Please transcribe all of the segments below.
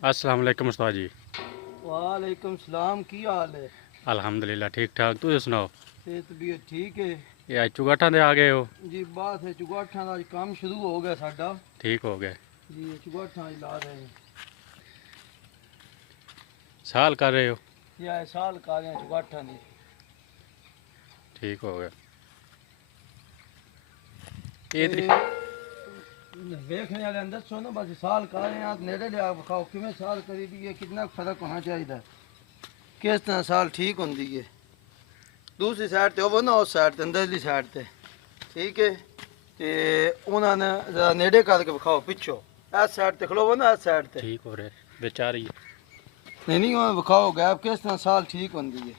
अस्सलाम वालेकुम उस्ताद जी। वालेकुम सलाम। की हाल है? अल्हम्दुलिल्लाह ठीक ठाक, तुम सुनाओ? सेहत भी ठीक है ये आज चुगाठा दे आ गए हो? जी। बात है चुगाठा का काम शुरू हो गया साडा ठीक हो गए। जी। चुगाठा ला रहे हैं साल कर रहे हो? या साल का रहे हैं चुगाठा ने। ठीक हो गया। ते इधर देखने वाले अंदर सो ना बस साल कर रहे हैं। नेड़े लिया बखाओ किमें साल करी दी है, कितना फर्क होना चाहिए, किस तरह साल ठीक होंगी है। दूसरी साइड ते वो ना उस साइड ते अंदरली साइड ते ठीक है। ते उन्होंने जरा नेड़े करके बखाओ पिछो इस साइड ते खलोवो ना इस साइड ते। ठीक हो रहे बेचारी। नहीं वो विखाओ गैप किस तरह साल ठीक होंगी है।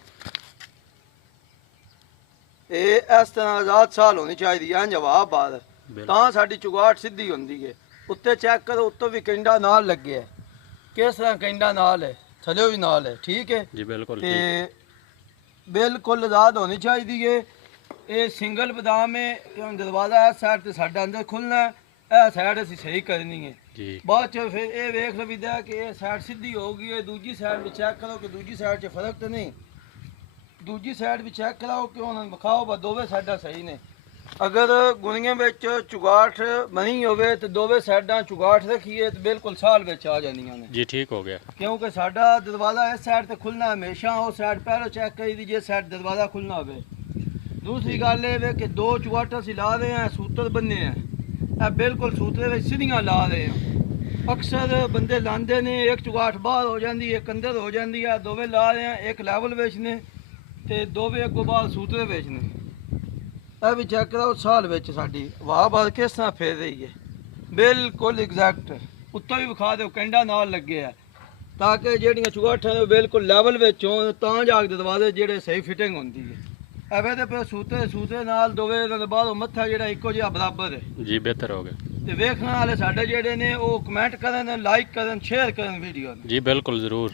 ये इस तरह आजाद साल होनी चाहिए है जवाब बार तां साडी चुगाट सीधी होंगी है। उत्ते चेक करो उत्तों भी कंडा नाल लगे है, किस तरह कंडा नाल है, थले भी नाल है ठीक है जी बिल्कुल ते ठीक। बिल्कुल आजाद होनी चाहिए है। ये सिंगल बादाम है, दरवाजा इस साइड ते साडा अंदर खुलना है, ए साइड असीं सही करनी है। जी बाद च फिर ये वेख लो विद्या कि ये साइड सीधी होगी है, दूजी साइड भी चेक करो कि दूजी साइड च फर्क तो नहीं। दूजी साइड भी चेक कराओ कि उन्होंने बखाओ बस दोवे साइडा सही ने। अगर गुनिया में चुगाठ बनी होवे तो दोवे साइडा चुगाठ रखिए तो बिल्कुल साल में आ जानियां ने। जी ठीक हो गया। क्योंकि साडा दरवाजा इस साइड ते खुलना हमेशा, उस साइड पहले चेक करी दी जिस साइड दरवाजा खुलना होवे। दूसरी गल ये कि दो चुगाठ असीं ला रहे हैं, सूत्र बन्ने हैं, ਇਹ बिल्कुल सूत्रे में सीढ़ियाँ ला रहे हैं। अक्सर बंदे लाते ने एक चुगाठ बाहर हो जाती है, एक अंदर हो जाती है, दोवे ला रहे हैं एक लैवल बेचने ते दोवे अगों बाहर सूत्रे बेचने। यह भी चेक कराओ साल में साड़ी वाह बार किस तरह फेर रही है, बिल्कुल एग्जैक्ट। उत्तों भी विखा दो कंडा नाल लगे है ताकि जेहड़ियां चुगाठां ने बिल्कुल लैवल विच होण तां जाके दरवाजे जेहड़े सही फिटिंग होंदी है। एवे ते पे सूत्रे सूत्रे नाल दोवे दे बाहरों मत्था जेहड़ा इक्को जिहा बराबर है। जी बेहतर हो गया। ते वेखने वाले साडे जेहड़े ने वो कमेंट करन, लाइक करन, शेयर करन वीडियो। जी बिल्कुल ज़रूर।